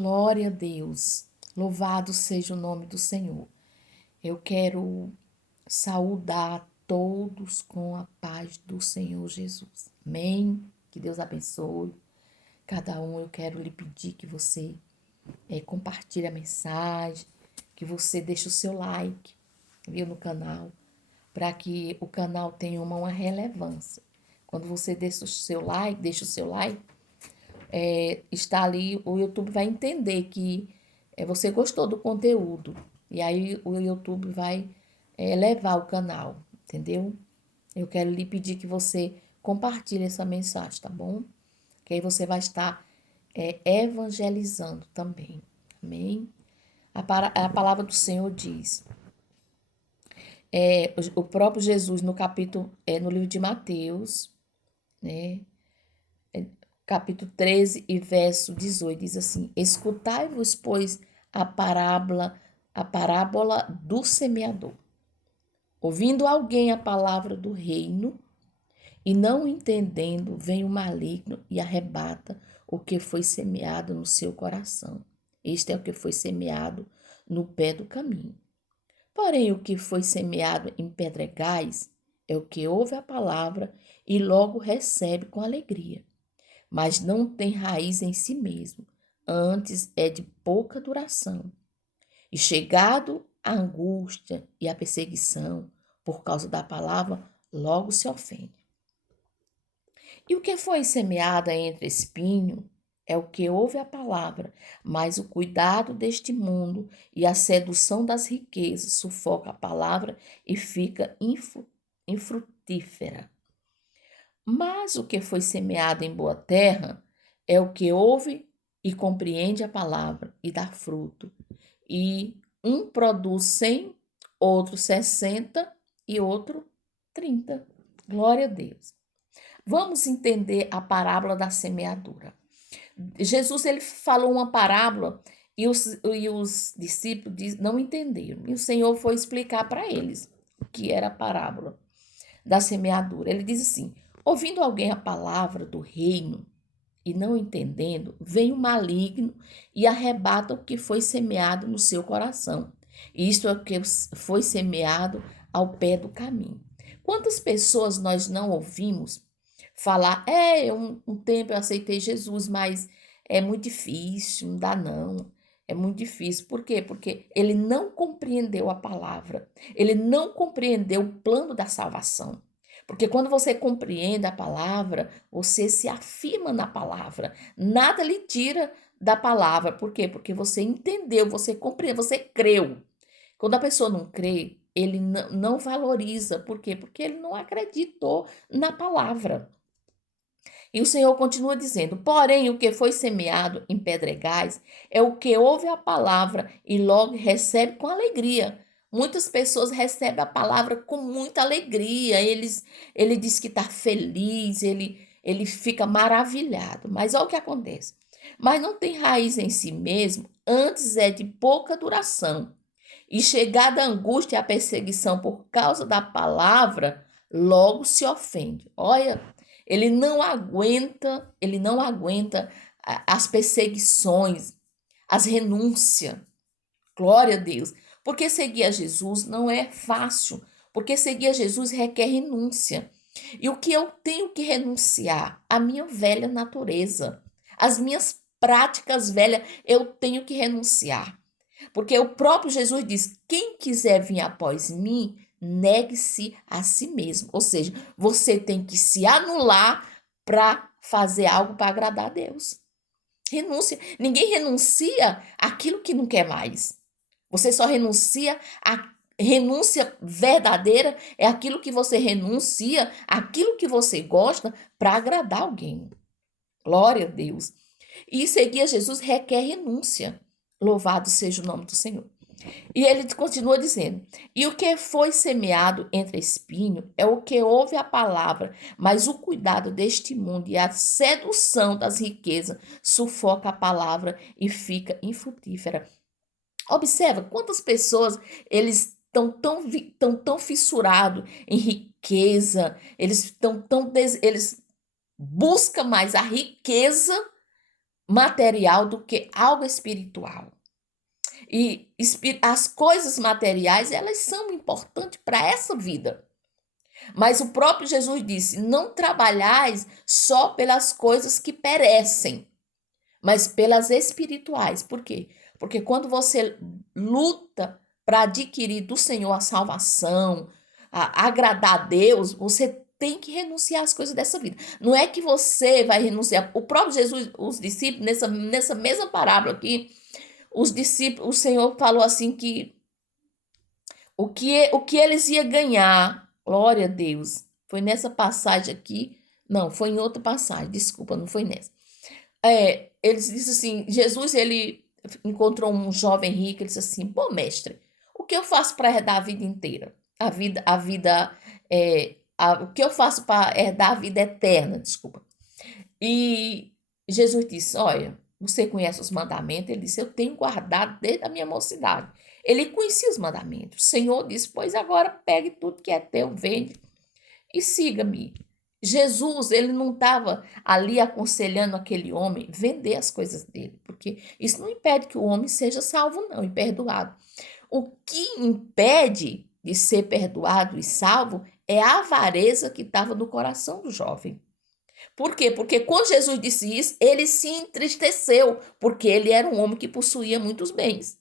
Glória a Deus. Louvado seja o nome do Senhor. Eu quero saudar todos com a paz do Senhor Jesus. Amém? Que Deus abençoe cada um. Eu quero lhe pedir que você compartilhe a mensagem, que você deixe o seu like, viu, no canal, para que o canal tenha uma relevância. Quando você deixa o seu like, está ali, o YouTube vai entender que você gostou do conteúdo. E aí o YouTube vai levar o canal, entendeu? Eu quero lhe pedir que você compartilhe essa mensagem, tá bom? Que aí você vai estar evangelizando também. Amém? A palavra do Senhor diz, o próprio Jesus no capítulo, no livro de Mateus, né? Capítulo 13 e verso 18, diz assim: Escutai-vos, pois, a parábola do semeador. Ouvindo alguém a palavra do reino e não entendendo, vem o maligno e arrebata o que foi semeado no seu coração. Este é o que foi semeado no pé do caminho. Porém, o que foi semeado em pedregais é o que ouve a palavra e logo recebe com alegria, mas não tem raiz em si mesmo, antes é de pouca duração. E chegado a angústia e a perseguição por causa da palavra, logo se ofende. E o que foi semeado entre espinho é o que ouve a palavra, mas o cuidado deste mundo e a sedução das riquezas sufoca a palavra e fica infrutífera. Mas o que foi semeado em boa terra é o que ouve e compreende a palavra e dá fruto. E um produz 100, outro 60 e outro 30. Glória a Deus. Vamos entender a parábola da semeadura. Jesus ele falou uma parábola e os discípulos não entenderam. E o Senhor foi explicar para eles o que era a parábola da semeadura. Ele diz assim: ouvindo alguém a palavra do reino e não entendendo, vem o maligno e arrebata o que foi semeado no seu coração. Isto é o que foi semeado ao pé do caminho. Quantas pessoas nós não ouvimos falar, um tempo eu aceitei Jesus, mas é muito difícil, não dá não. É muito difícil. Por quê? Porque ele não compreendeu a palavra. Ele não compreendeu o plano da salvação. Porque quando você compreende a palavra, você se afirma na palavra. Nada lhe tira da palavra. Por quê? Porque você entendeu, você compreendeu, você creu. Quando a pessoa não crê, ele não valoriza. Por quê? Porque ele não acreditou na palavra. E o Senhor continua dizendo: porém, o que foi semeado em pedregais é o que ouve a palavra e logo recebe com alegria. Muitas pessoas recebem a palavra com muita alegria. Ele diz que está feliz, ele fica maravilhado. Mas olha o que acontece. Mas não tem raiz em si mesmo, antes é de pouca duração. E chegada a angústia e a perseguição por causa da palavra, logo se ofende. Olha, ele não aguenta as perseguições, as renúncias. Glória a Deus. Porque seguir a Jesus não é fácil, porque seguir a Jesus requer renúncia. E o que eu tenho que renunciar? A minha velha natureza, as minhas práticas velhas, eu tenho que renunciar. Porque o próprio Jesus diz: quem quiser vir após mim, negue-se a si mesmo. Ou seja, você tem que se anular para fazer algo para agradar a Deus. Renúncia. Ninguém renuncia àquilo que não quer mais. Você só renuncia a renúncia verdadeira é aquilo que você renuncia, aquilo que você gosta para agradar alguém. Glória a Deus. E seguir a Jesus requer renúncia. Louvado seja o nome do Senhor. E ele continua dizendo: e o que foi semeado entre espinho é o que ouve a palavra, mas o cuidado deste mundo e a sedução das riquezas sufoca a palavra e fica infrutífera. Observa quantas pessoas eles tão fissurados em riqueza, eles estão eles buscam mais a riqueza material do que algo espiritual. E as coisas materiais, elas são importantes para essa vida. Mas o próprio Jesus disse: não trabalhais só pelas coisas que perecem, mas pelas espirituais. Por quê? Porque quando você luta para adquirir do Senhor a salvação, agradar a Deus, você tem que renunciar às coisas dessa vida. Não é que você vai renunciar. O próprio Jesus, os discípulos, nessa mesma parábola aqui, os discípulos, o Senhor falou assim que o que eles iam ganhar, glória a Deus, foi nessa passagem aqui, não, foi em outra passagem, desculpa, não foi nessa. Eles disseram assim, Jesus, ele encontrou um jovem rico, ele disse assim, bom mestre, o que eu faço para herdar a vida inteira? O que eu faço para herdar a vida eterna, desculpa. E Jesus disse, olha, você conhece os mandamentos? Ele disse, eu tenho guardado desde a minha mocidade. Ele conhecia os mandamentos. O Senhor disse, pois agora pegue tudo que é teu, vende e siga-me. Jesus, ele não estava ali aconselhando aquele homem vender as coisas dele, porque isso não impede que o homem seja salvo, não, e perdoado. O que impede de ser perdoado e salvo é a avareza que estava no coração do jovem. Por quê? Porque quando Jesus disse isso, ele se entristeceu, porque ele era um homem que possuía muitos bens.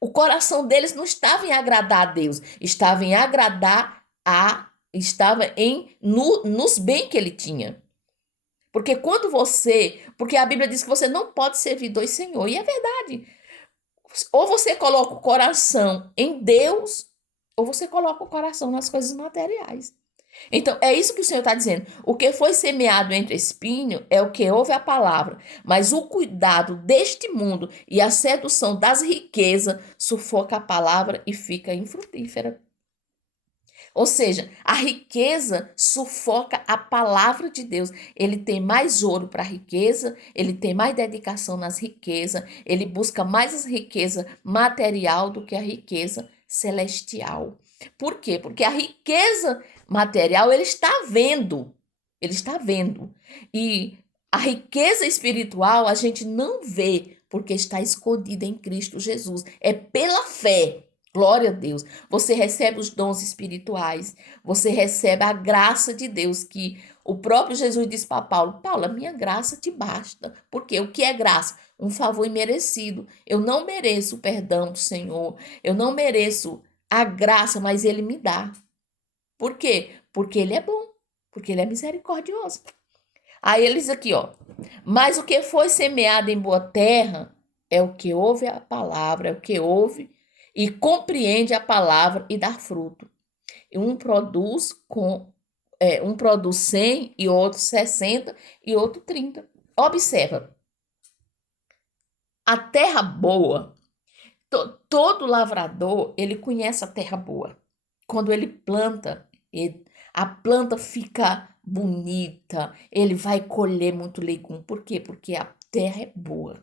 O coração deles não estava em agradar a Deus, estava em agradar nos bens que ele tinha. Porque a Bíblia diz que você não pode servir dois senhores, e é verdade. Ou você coloca o coração em Deus, ou você coloca o coração nas coisas materiais. Então, é isso que o Senhor está dizendo. O que foi semeado entre espinho é o que ouve a palavra, mas o cuidado deste mundo e a sedução das riquezas sufoca a palavra e fica infrutífera. Ou seja, a riqueza sufoca a palavra de Deus. Ele tem mais ouro para a riqueza, ele tem mais dedicação nas riquezas, ele busca mais as riquezas material do que a riqueza celestial. Por quê? Porque a riqueza material ele está vendo. Ele está vendo. E a riqueza espiritual a gente não vê, porque está escondida em Cristo Jesus. É pela fé. Glória a Deus. Você recebe os dons espirituais, você recebe a graça de Deus, que o próprio Jesus disse para Paulo: Paulo, a minha graça te basta. Porque o que é graça? Um favor imerecido. Eu não mereço o perdão do Senhor, eu não mereço a graça, mas Ele me dá. Por quê? Porque Ele é bom, porque Ele é misericordioso. Aí ele diz aqui, ó: mas o que foi semeado em boa terra é o que ouve a palavra, é o que ouve e compreende a palavra e dá fruto. E um produz 100 e outro 60 e outro 30. Observa, a terra boa, todo lavrador, ele conhece a terra boa. Quando ele planta, a planta fica bonita, ele vai colher muito legume. Por quê? Porque a terra é boa.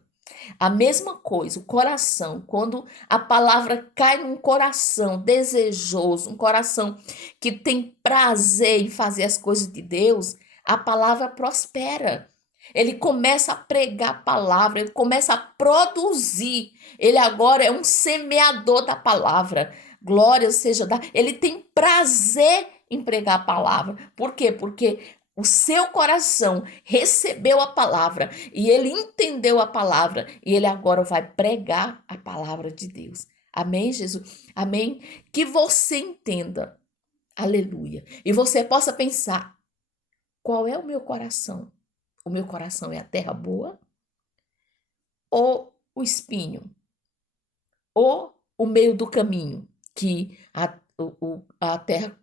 A mesma coisa, o coração, quando a palavra cai num coração desejoso, um coração que tem prazer em fazer as coisas de Deus, a palavra prospera. Ele começa a pregar a palavra, ele começa a produzir. Ele agora é um semeador da palavra. Glória seja dada. Ele tem prazer em pregar a palavra. Por quê? Porque o seu coração recebeu a palavra e ele entendeu a palavra e ele agora vai pregar a palavra de Deus. Amém, Jesus? Amém? Que você entenda. Aleluia. E você possa pensar: qual é o meu coração? O meu coração é a terra boa ou o espinho? Ou o meio do caminho, que a terra,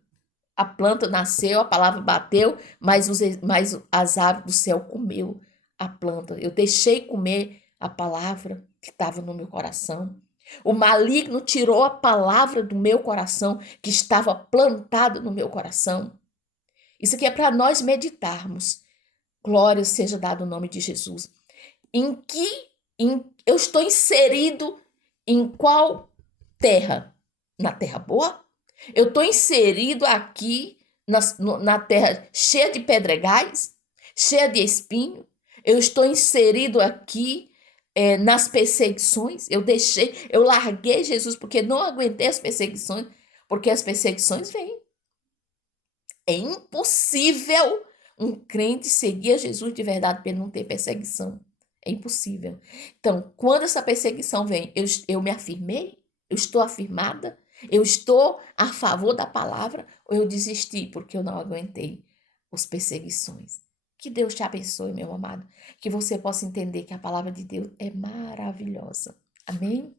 a planta nasceu, a palavra bateu, mas as aves do céu comeu a planta. Eu deixei comer a palavra que estava no meu coração. O maligno tirou a palavra do meu coração, que estava plantada no meu coração. Isso aqui é para nós meditarmos. Glória seja dado o nome de Jesus. Eu estou inserido em qual terra? Na terra boa? Eu estou inserido aqui na terra cheia de pedregais, cheia de espinho. Eu estou inserido aqui nas perseguições. Eu larguei Jesus porque não aguentei as perseguições, porque as perseguições vêm. É impossível um crente seguir a Jesus de verdade para ele não ter perseguição. É impossível. Então, quando essa perseguição vem, eu me afirmei, eu estou afirmada, eu estou a favor da palavra, ou eu desisti porque eu não aguentei as perseguições. Que Deus te abençoe, meu amado. Que você possa entender que a palavra de Deus é maravilhosa. Amém?